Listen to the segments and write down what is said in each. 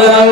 ওয়ালা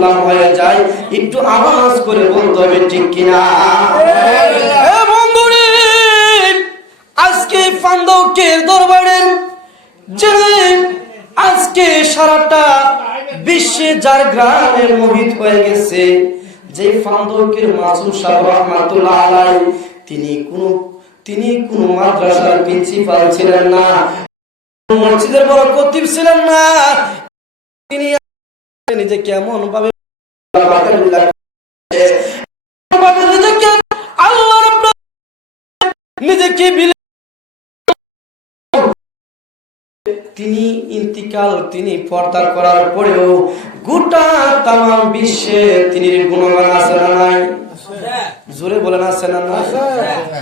গোলাম হয়ে যায়, একটু আওয়াজ করে বলতে হবে, ঠিক কিনা? আজকে ফান্দকের দরবারের আজকে সারাটা বিশ্বে যার গ্রামের মোহিত হয়ে গেছে, যে ফান্দকের মাসুম সাহেব রহমাতুল্লাহ তিনি কোন তিনি কোন মাদ্রাসার প্রিন্সিপাল ছিলেন না মসজিদের বড় কতিব ছিলেন না। তিনি নিজে কেমন ভাবে তিনি ইন্তিকাল তিনি করার পরেও গোটা তাম বিশ্বে তিনি গুণগান আছে না নাই? জোরে বলেন আছে না নাই?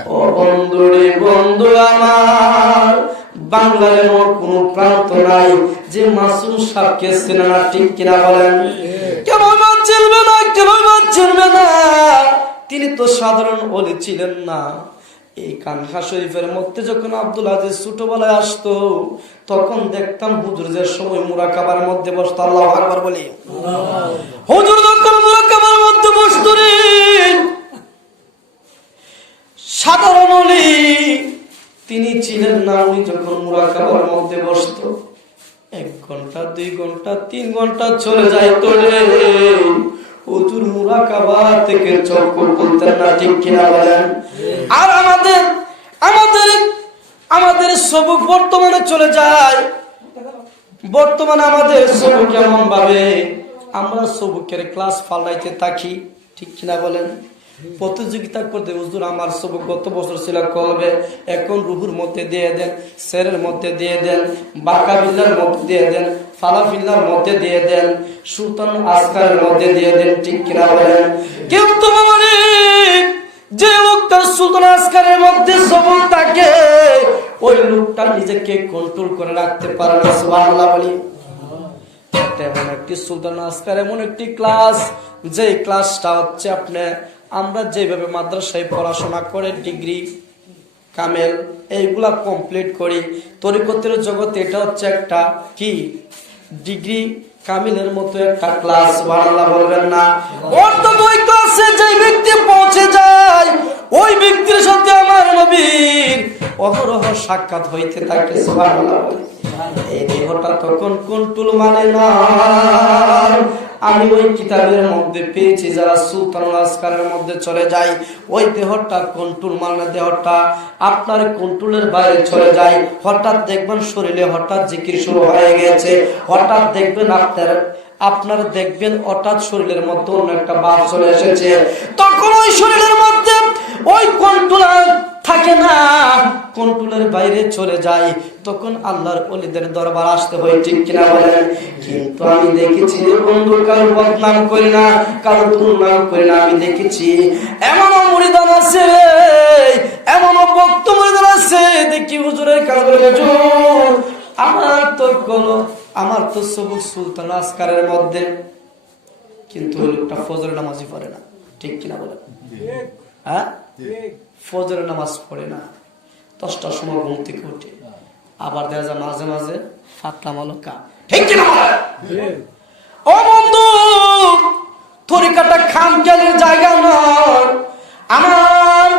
ও বন্ধু রে বন্ধু আমার, বাংলার কোন প্রান্ত নাই যে মাসুম সাহকে সিনেমা ঠিক কিনা বলেন? কেমন কেমন বা চিনবে না। তিনি তো সাধারণ অলি ছিলেন না। এই কানহা শরীফের মধ্যে যখন আব্দুল আজিজ ছোটবেলায় আসতো, তখন দেখতাম হুজুর যে সময় মুরাকাবার মধ্যে বসতো, আল্লাহ আকবার বলি। হুজুর যখন মুরাকাবার মধ্যে বসতো রে, সাধারণ অলি তিনি ছিলেন না, উনি যখন মুরাকাবার মধ্যে বসতো, এক ঘণ্টা, দুই ঘণ্টা, তিন ঘণ্টা চলে যায় তো রে। হুজুর মুরাকাবা থেকে চক্কর করতেন না, ঠিক কিনা বলেন? আর আমাদের আমাদের আমাদের সবুক বর্তমানে চলে যায়। বর্তমানে আমাদের সবুক কেমন ভাবে আমরা সবুকের ক্লাস ফালাইতে থাকি, ঠিক কিনা বলেন? প্রতিযোগিতা করতে হুজুর আমার সবুক গত বছর ছিল কলবে, এখন রুহুর মধ্যে দিয়ে দেন, সেরের মধ্যে দিয়ে দেন, বাঁকা বিল্লার মধ্যে দিয়ে দেন ফালাফিল্লার মধ্যে দিয়ে দেন, সুলতান আসকারের মধ্যে দিয়ে দেন, ঠিক কিনা বলেন? কিন্তু যে লোকটা সুলতান আসকারের মধ্যে সবুক থাকে, ওই লোকটা নিজেকে কন্ট্রোল করে রাখতে পারে না, সুবহানাল্লাহ বলি। এমন একটি সুলতান আসকার, এমন একটি ক্লাস যে ক্লাসটা হচ্ছে আপনি আমরা যেভাবে মাদ্রাসায় পড়াশোনা করে ডিগ্রি, কামেল, এইগুলা কমপ্লিট করি, তরিকতের জগতে এটা হচ্ছে একটা কি ডিগ্রি কামিলের মতো একটা ক্লাস বাংলা বলবেন না অর্থাৎ ওই ক্লাসে যে ব্যক্তি পৌঁছে যায়, ওই ব্যক্তির সাথে আমার নবীর অহরহ সাক্ষাৎ হইতে থাকে, সুবহানাল্লাহ। এই দেহটা তখন কন্ট্রোল মানে না আমি ওই কিতাবের মধ্যে পেয়েছি, যারা সুলতান আসকারের মধ্যে চলে যায়, ওই দেহটা কন্ট্রোল মানে দেহটা? আপনার কন্ট্রোলের বাইরে চলে যায়? হঠাৎ দেখবেন শরীরে হঠাৎ জিকির শুরু হয়ে গেছে। হঠাৎ দেখবেন আপনার আপনার দেখবেন হঠাৎ শরীরের মধ্যে অন্য একটা ভাব চলে এসেছে। তখন ওই শরীরের মধ্যে ওই কন্ট্রোল থাকে না। কন্ট্রোলের বাইরে চলে যায় তখন আল্লাহর অলিদের দরবার আসতে হয় ঠিক কিনা বলেন? কিন্তু আমি দেখেছি বন্ধু কারও বদনাম করি না কারও দুর্নাম করি না আমি দেখেছি এমনও মরিদান আছে এমনও ভক্ত মরিদান আছে দেখি হুজুরের কাজ হুজুর আমার তো কোনো আমার তো সবুজ সুলতান আসকারের মধ্যে কিন্তু ওই লোকটা ফজর নামাজই পড়ে না। ঠিক কিনা বলেন? হ্যাঁ? ফজরের নামাজ পড়ে না। দশটার সময় ঘুম থেকে উঠে। আবার দেখা যায় মাঝে মাঝে ফাতলা খামখেয়ালির জায়গা নয়। আমার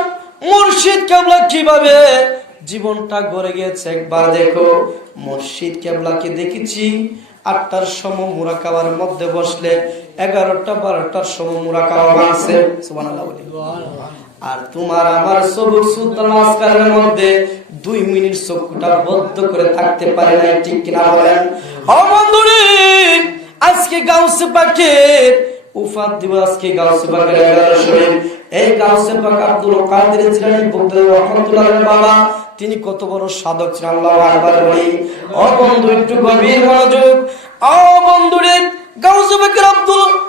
মুর্শিদ কেবলা কীভাবে জীবনটা গড়ে গেছে একবার দেখো। মুর্শিদ কেবলাকে দেখেছি, আটটার সময় মুরা খাওয়ার মধ্যে বসলে এগারোটা, বারোটার সময় মুরা খাওয়া মানছে সুবহানাল্লাহ বলি। আর তোমার আমার সবুজ সুলতান আসকারের মধ্যে দুই মিনিট চক্ষুটা বদ্ধ করে থাকতে পারে না ঠিক কিনা বলেন? আজকে গাউসে বাবা। তিনি কত বড় সাধক ছিলেন আব্দুল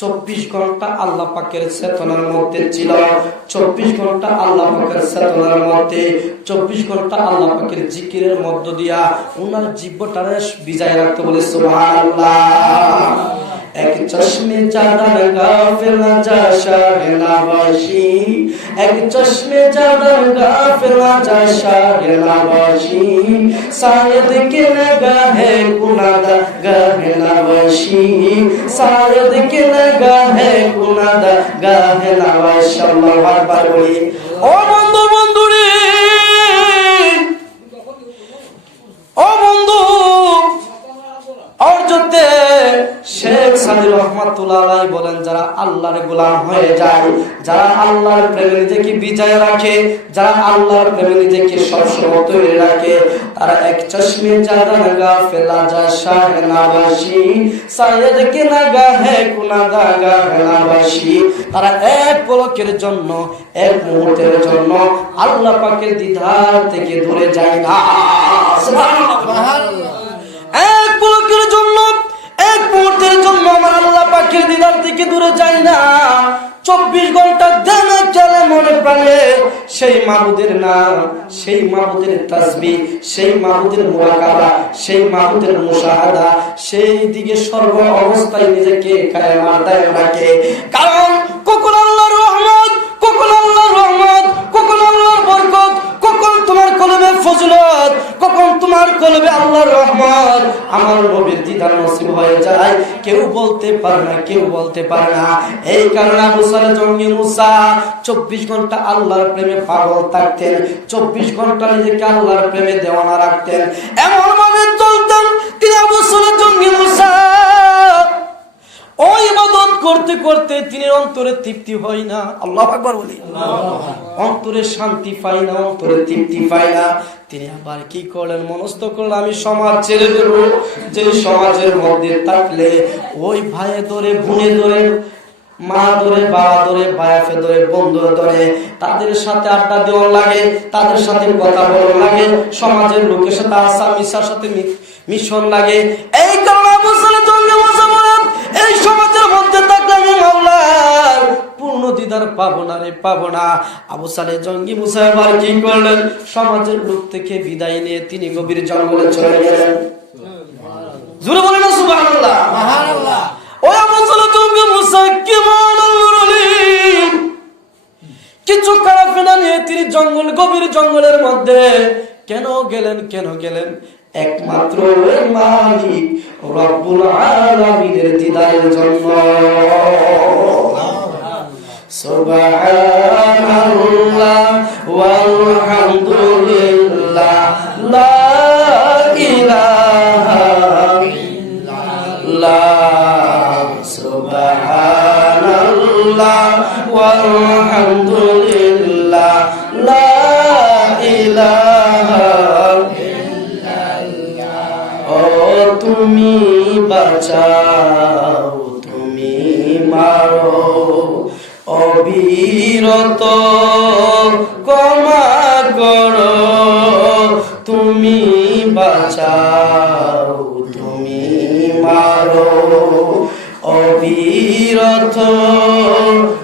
চব্বিশ ঘণ্টা আল্লাহ পাকের চেতনার মধ্যে ছিল। চব্বিশ ঘণ্টা আল্লাহ পাকের চেতনার মধ্যে। চব্বিশ ঘণ্টা আল্লাহ পাকের জিকিরের মধ্য দিয়া উনার জীবটারে বিজায় রাখতে বলে এক চশমে চশমে জাদান গাফিল যা শাহে শায়দ কে নগাহে কুনাদা গাহে নাবাসি শায়দ কে নগাহে কুনাদা গাহে নাবাসি আল্লাহু আকবার বলি। ও বন্ধু বন্ধু রে ও বন্ধু অর্জতে শেখ সাদি রহমাতুল্লাহ বলেন, যারা আল্লাহর গোলাম হয়ে যায়, যারা আল্লাহর প্রেমে নিজেকে বিজয় রাখে, যারা আল্লাহর প্রেমে নিজেকে সবসময় তৈরি রাখে, তারা এক চশমে জাদা ফেলা যা শাহ নাবাসি সায়েদ কে নাগা হে কুনা দাগা নাবাসি। তারা এক পলকের জন্য, এক মুহূর্তের জন্য আল্লাহ পাকের দ্বিধার থেকে দূরে যায় না। এক পলকের জন্য এক মুহূর্তের জন্য আমার আল্লাহ পাখির দিদার থেকে দূরে যাই না। চব্বিশ ঘণ্টা ধ্যানে চলে মনে প্রাণে। সেই মাহবুদের নাম, সেই মাহবুদের তাসবি, সেই মাহবুদের মোরাকাবা সেই মাহবুদের মুশাহাদা, সেই দিকে সর্ব অবস্থায় নিজেকে কারণ কখন আল্লাহ রহমত কেউ বলতে পারে না, কেউ বলতে পারে না। এই কারণে মুসার জঙ্গি মুসা চব্বিশ ঘণ্টা আল্লাহর প্রেমে পাগল থাকতেন, চব্বিশ ঘণ্টা নিজেকে আল্লাহর প্রেমে দেওয়ানা রাখতেন। এমন ভাবে চলতেন তিনি আবু জঙ্গি মুসা। ইবাদত করতে করতে তিনি অন্তরে তৃপ্তি হয় না। আল্লাহ বলি। অন্তরে শান্তি পাই না, অন্তরে তৃপ্তি পাই না। তিনি আবার কি করলেন? মনস্থ করলেন, আমি সমাজ ছেড়ে দেব। যে সমাজের মধ্যে থাকলে ওই ভাইয়ে ধরে, বোনে ধরে, মা ধরে, বাবা ধরে, বায়াফে ধরে বন্ধু ধরে, তাদের সাথে আড্ডা দেওয়ার লাগে, তাদের সাথে কথা বলার লাগে, সমাজের লোকের সাথে আসা মিশার সাথে মিশন লাগে। এই এই সমাজের মধ্যে থাকলে আমি মাওলার পূর্ণ দিদার পাবো না রে পাবো না। আবু সালে জঙ্গি মুসা এবার কি করলেন? সমাজের লোক থেকে বিদায় নিয়ে তিনি গভীর জঙ্গলে চলে গেলেন। জুড়ে বলেন না আবু সালে জঙ্গি মুসা কিছু কারাফিনা নিয়ে তিনি জঙ্গল গভীর জঙ্গলের মধ্যে কেন গেলেন কেন গেলেন? একমাত্র ওই মালিক রব্বুল আলামিনের দিদারের জন্য। সুবহানাল্লাহ।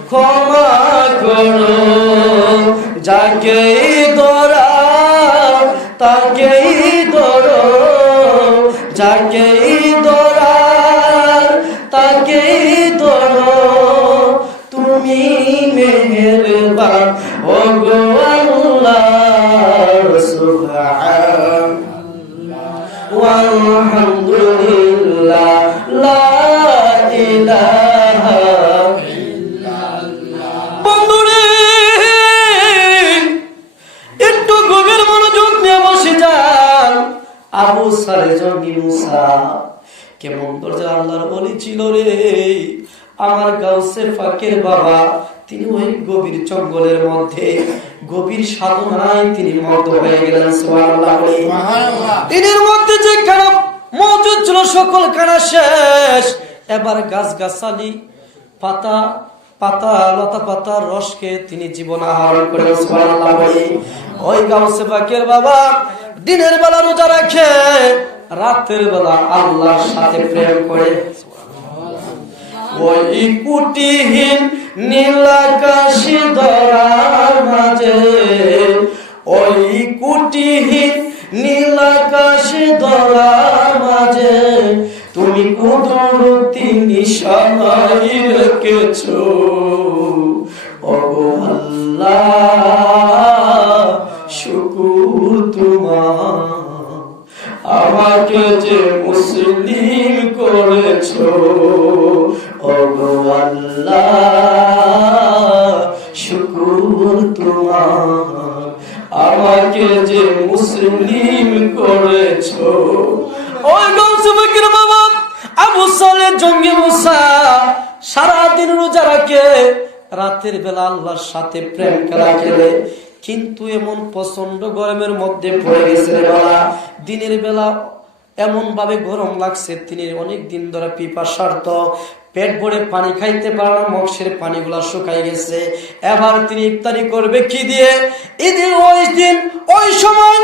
ক্ষমা করো যাকে ধরা তাকেই আমার গাউসে ফাকের বাবা তিনি ওই গভীর জঙ্গলের মধ্যে গভীর সাধনায় তিনি মত হয়ে গেলেন দিনের মধ্যে যে খারাপ মজুদ ছিল সকল খানা শেষ। এবার গাছ গাছালি পাতা পাতা লতা পাতার রসকে তিনি জীবন আহরণ করে ওই গাউসে পাকের বাবা দিনের বেলা রোজা রাখে রাতের বেলা আল্লাহর সাথে প্রেম করে কুটিহীন নীলাকাশি ধরার মাঝে, ওই কুটিহীন নীলাকাশি ধরার মাঝে, তুমি কুদরতি নিশানাই রেখেছ। ওগো আল্লাহ, শুকুর তোমার। আমাকে যে মুসলিম করেছ আমাকে যে মুসলিম করেছ? জঙ্গি মুসা, সারাদিন রোজা রাখে। রাতের বেলা আল্লাহর সাথে প্রেম খেলা কিন্তু এমন প্রচণ্ড গরমের মধ্যে পড়ে গেছে দিনের বেলা এমন ভাবে গরম লাগছে, তিনি অনেক দিন ধরে পিপাসার্থ পেট ভরে পানি খাইতে পারে না মক্সের পানিগুলা শুকাই গেছে। এবার তিনি ইফতারি করবে কি দিয়ে? ঈদের ওই দিন, ওই সময়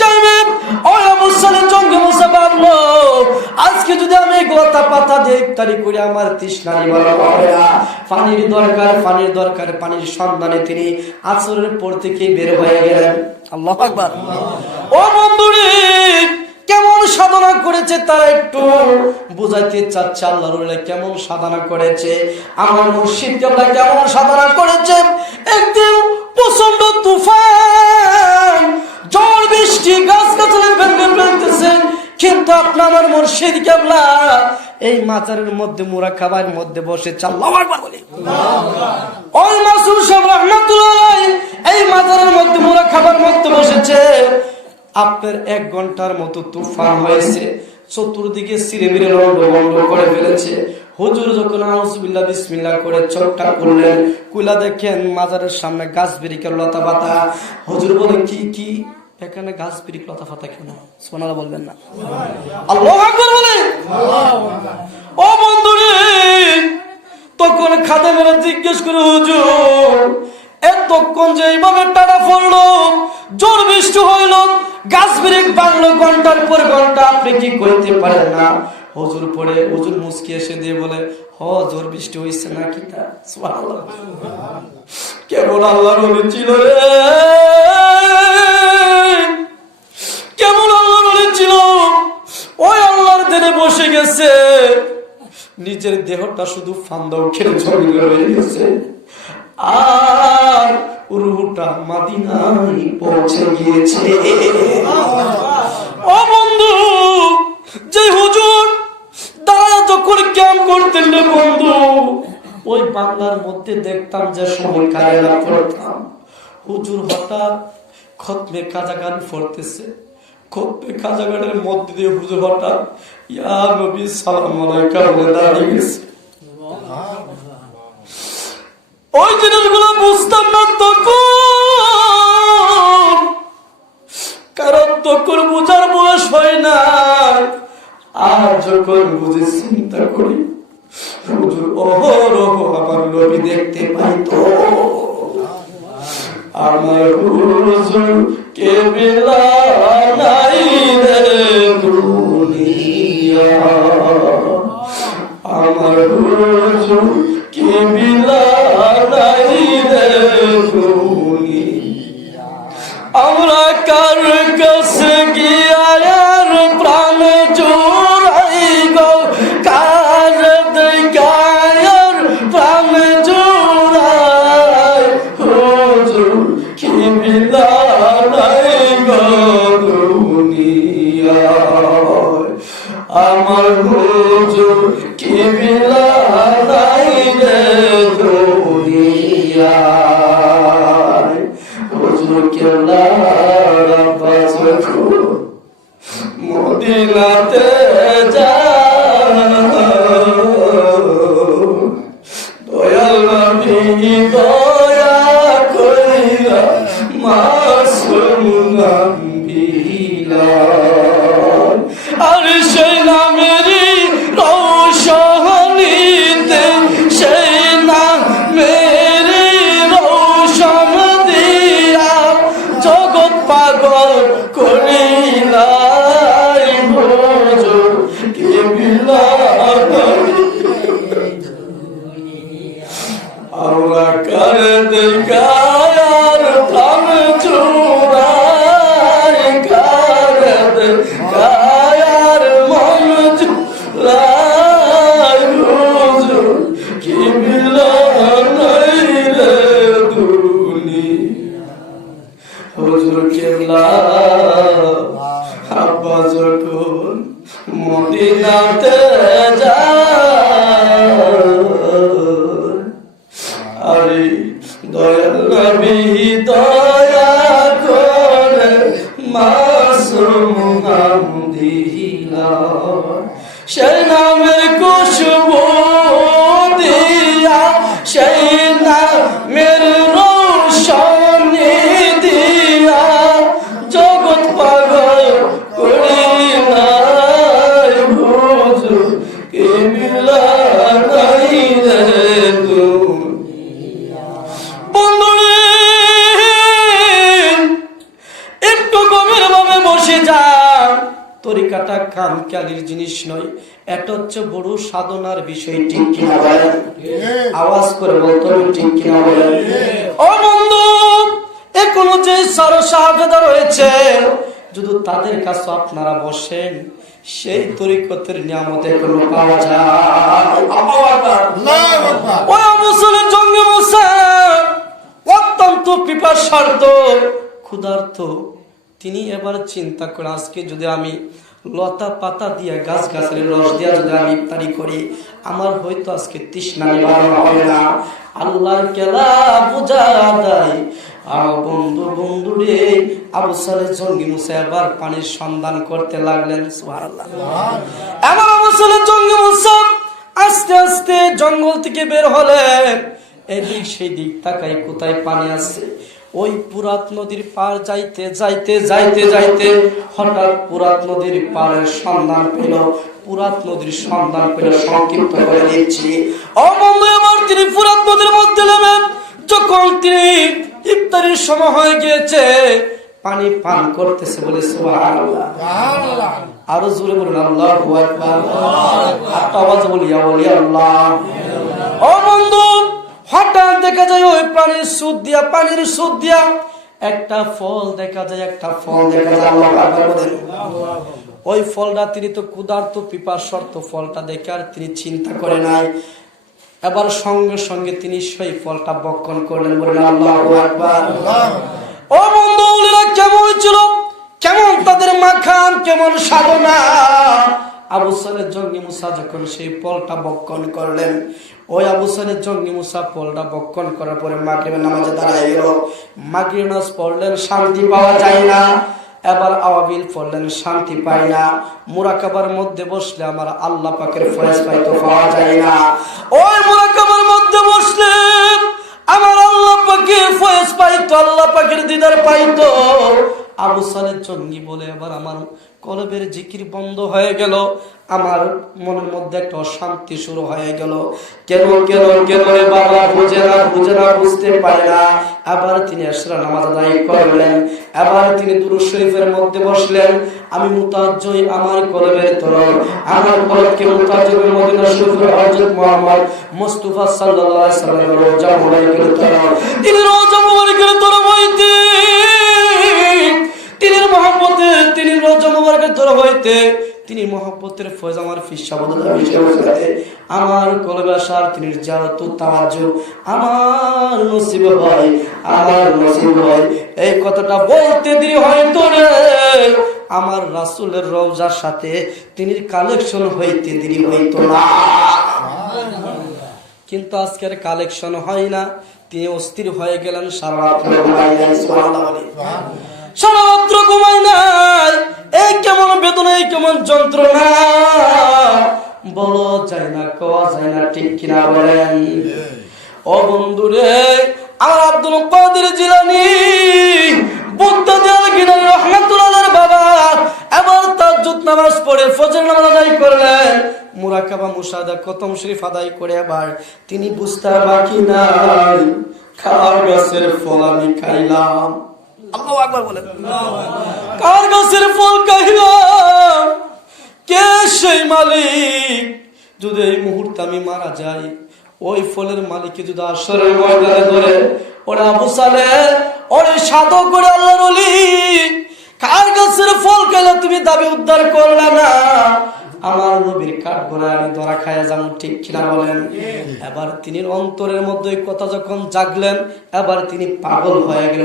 টাইমে। আজকে যদি আমি পাতা দিয়ে আমার তৃষ্ণা পানির দরকার পানির দরকার, পানির সন্ধানে তিনি আচরের পর বের হয়ে গেলেন। আল্লাহ ও কেমন সাধনা করেছে তারা একটু বুঝাইতে চাচ্ছে আল্লাহর ওলিরা কেমন সাধনা করেছে। আমার মুর্শিদ কেবলা কেমন সাধনা করেছে? একদিন প্রচণ্ড তুফান, ঝড় বৃষ্টি গাছ গাছালি ভেঙে ফেলতেছে। কিন্তু আপনার আমার মুর্শিদ কেবলা এই মাচারের মধ্যে মুরা খাবার মধ্যে বসে চাল্লাহ ওই মাসুর সাহেব রহমাতুল্লাহ এই মাজারের মধ্যে মোরা খাবার মধ্যে বসেছে। আপনার এক ঘণ্টার মতো তুফান হয়েছে। চতুর্দিকে সিরে মিরে লন্ড করে ফেলেছে। হুজুর যখন আউজবিল্লাহ বিসমিল্লাহ করে চোখটা করলেন কুলা দেখেন মাজারের সামনে গাছ বেরিকের লতা পাতা। হুজুর বলে, কি কি? এখানে গাছ বিরিক, লতা পাতা কেন? সোনারা বলবেন না। আল্লাহ বলে ও বন্ধুরে, তখন খাদে মেরে জিজ্ঞেস করে, হুজুর এতক্ষণ যে এইভাবে টানা পড়ল, জোর বৃষ্টি হইল, গাছ ব্রেক বাংলো ঘণ্টার পর ঘণ্টা আপনি কি করতে পারেন না? হুজুর পরে হুজুর মুসকি এসে দিয়ে বলে, হ, জোর বৃষ্টি হইছে না কি তা কেমন আল্লাহ বলেছিল রে? কেমন আল্লাহ বলেছিল ওই আল্লাহর দিনে বসে গেছে। নিজের দেহটা শুধু ফান্দাও খেলে জমিনে রয়ে গেছে। আর রুহুটা মাদিনায় পৌঁছে গিয়েছে। ও বন্ধু, যে হুজুর দাঁড়া যখন করতেন রে বন্ধু, ওই বাংলার মধ্যে দেখতাম যে সময় কারেরা পড়তাম হুজুর হঠাৎ খতমে কাজাগান পড়তেছে খতমে কাজাগানের মধ্যে দিয়ে হুজুর হঠাৎ, ইয়া নবী, সালাম আলাইকা বলে ওই জিনিসগুলো বুঝতাম না তখন। কারণ তখন বোঝার বয়স হয় না। আর যখন বুঝে, চিন্তা করি দেখতে আমার কে নাই আমার হুজুর কি বিলা নাই রে আমরা তরিকাটা কামকালির জিনিস নয় এটা হচ্ছে বড় সাধনার বিষয় ঠিক কিনা বলেন? আওয়াজ করে বলতে হবে ঠিক কিনা বলেন? ও বন্ধু এখনও যে সারো সাহায্যতা রয়েছে যদি তাদের কাছে আপনারা বসেন সেই তরিকতের নিয়ামত এখনও পাওয়া যায়। ওই অবসরের জঙ্গি মুসার অত্যন্ত পিপাসার্থ ক্ষুধার্ত তিনি এবার চিন্তা করে আজকে যদি আমি লতা পাতা দিয়ে গাছ গাছের রস দিয়ে যদি আমি ইফতারি করি, আমার হয়তো আজকে তৃষ্ণা নিবারণ হবে না। আল্লাহর কেলা বোঝা দেয়। আর বন্ধু বন্ধু রে, আবু সালের জঙ্গি মুসা এবার পানির সন্ধান করতে লাগলেন, সুবহানাল্লাহ। এবার আবু সালের জঙ্গি মুসা আস্তে আস্তে জঙ্গল থেকে বের হলেন। এদিক সেই দিক তাকাই কোথায় পানি আছে? ওই পুরাত নদীর পার যাইতে যাইতে যাইতে যাইতে হঠাৎ পুরাত নদীর পাড়ের সন্ধান পেল। পুরাত নদীর সন্ধান পেল সংক্ষিপ্ত করে দিচ্ছি। অবন্ধু এবার তিনি পুরাত নদীর মধ্যে নেবেন যখন তিনি ইফতারির সময় হয়ে গিয়েছে পানি পান করতেছে বলে আরও জোরে বলুন আল্লাহু আওয়াজ বলি আল্লাহ ও বন্ধু হঠাৎ দেখা যায় ওই পানির সুদ দিয়া পানির সুদ দিয়া একটা ফল দেখা যায় একটা ফল দেখা যায় আল্লাহু ওই ফলটা তিনি তো ক্ষুধার্ত পিপার শর্ত ফলটা দেখে আর তিনি চিন্তা করে নাই। এবার সঙ্গে সঙ্গে তিনি সেই ফলটা বক্ষণ করলেন বলেন আল্লাহু ও বন্ধু ওরা কেমন ছিল? কেমন তাদের মাখান কেমন সাধনা? আবু সালের জঙ্গি মুসা যখন সেই ফলটা বক্ষণ করলেন ওই আবু সালের জঙ্গি মুসা ফলটা বক্ষণ করার পরে মাগরিবের নামাজে দাঁড়ায় গেল। মাগরিব নামাজ পড়লেন, শান্তি পাওয়া যায় না। এবার আওয়াবিল পড়লেন, শান্তি পাই না। মুরাকাবার মধ্যে বসলে আমার আল্লাহ পাকের ফয়েজ পাইতো পাওয়া যায় না। ওই মুরাকাবার মধ্যে বসলে আমার আল্লাহ পাকের ফয়েজ পাইতো আল্লাহ পাকের দিদার পাইতো আবু সালের জঙ্গি বলে আবার আমার কলবের জিকির বন্ধ হয়ে গেল। আমার মনের মধ্যে একটা অশান্তি শুরু হয়ে গেল। কেন কেন কেন বাবা বুঝে না বুঝে না, বুঝতে পারে না। আবার তিনি আসরা নামাজ আদায় করলেন। আবার তিনি দুরুদ শরীফের মধ্যে বসলেন। আমি মুতাজ্জই আমার কলবের তরল। আমার কলবকে মুতাজ্জবের মদিনা শরীফের হযরত মুহাম্মদ মুস্তাফা সাল্লাল্লাহু আলাইহি সাল্লামের রওজা মুবারকের তরল। তিনি রওজা মুবারকের তরল হইতে তিনি মহব্বতে তিনি রওজা মুবারকের হইতে তিনি মহব্বতের ফয়জ আমার আমার কলবে আসার তিনি জারত আমার নসিব হয় আমার নসিব হয়। এই কথাটা বলতে দেরি হয়তো রে। আমার রাসূলের রওজার সাথে তিনি কালেকশন হইতে দেরি হইতো না। কিন্তু আজকের কালেকশন হয় না। তিনি অস্থির হয়ে গেলেন সারা রাত্র ঘুমাইলেন সুবহানাল্লাহ বলে। সারা রাত্র ঘুমাই নাই। এই কেমন বেদনা, এই কেমন যন্ত্রণা। বলো, যায় না, কওয়া যায় না, ঠিক কিনা বলেন? ও বন্ধুরে, আমার আব্দুল কাদের জিলানি বাবা, এবার নামাজ পড়ে ফজর নামাজ আদায় করলেন। মুরাকাবা মুসাদা কতম শরীফ আদায় করে আবার তিনি বুঝতে বাকি নাই। খাওয়ার গাছের ফল আমি খাইলাম। বলেন। কার গাছের ফল খাইলাম কে সেই মালিক? যদি এই মুহূর্তে আমি মারা যাই, ওই ফলের যদি ময়দানে ধরে, ওরা আবু সালে, ওরে সাধক করে আল্লাহর কার গাছের ফল খেলে তুমি দাবি উদ্ধার করলে না? আমার নবীর কাঠ ঘোড়া আমি ধরা খায়া যাব, ঠিক কিনা বলেন? এবার তিনি অন্তরের মধ্যে কথা যখন জাগলেন, এবার তিনি পাগল হয়ে গেলেন।